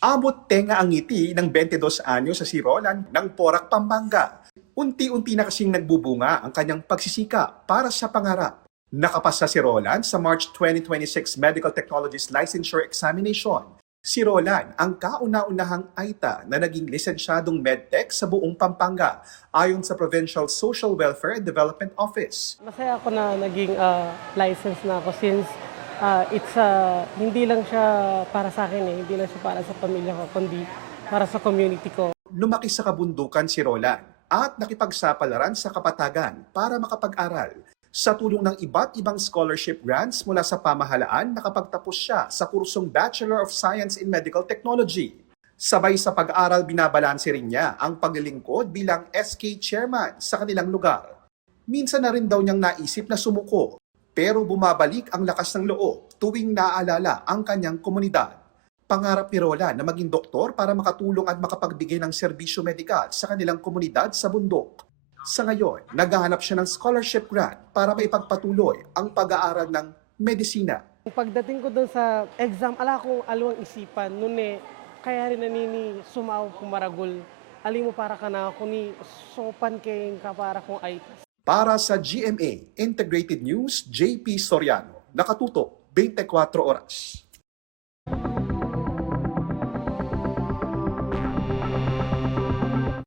Abot tenga ang ngiti ng 22 anyo sa si Roland ng Porac, Pampanga. Unti-unti na kasing nagbubunga ang kanyang pagsisika para sa pangarap. Nakapasa si Roland sa March 2026 Medical Technologies Licensure Examination. Si Roland ang kauna-unahang AITA na naging lisensyadong medtech sa buong Pampanga ayon sa Provincial Social Welfare and Development Office. Masaya ako na naging license na ako since hindi lang siya para sa akin hindi lang siya para sa pamilya ko, kundi para sa community ko. Lumaki sa kabundukan si Roland at nakipagsapalaran sa kapatagan para makapag-aral. Sa tulong ng iba't ibang scholarship grants mula sa pamahalaan, nakapagtapos siya sa kursong Bachelor of Science in Medical Technology. Sabay sa pag-aaral, binabalanse rin niya ang paglilingkod bilang SK chairman sa kanilang lugar. Minsan na rin daw niyang naisip na sumuko, pero bumabalik ang lakas ng loob tuwing naaalala ang kanyang komunidad. Pangarap ni Roland na maging doktor para makatulong at makapagbigay ng serbisyo medikal sa kanilang komunidad sa bundok. Sa ngayon, naghahanap siya ng scholarship grant para maipagpatuloy ang pag-aaral ng medisina. Pagdating ko doon sa exam, ala akong alawang isipan, kaya rin nanini sumaw kumaragol. Ali mo para ka na ako ni sopan kayong kapara kong ay. Para sa GMA Integrated News, JP Soriano, nakatutok 24 oras.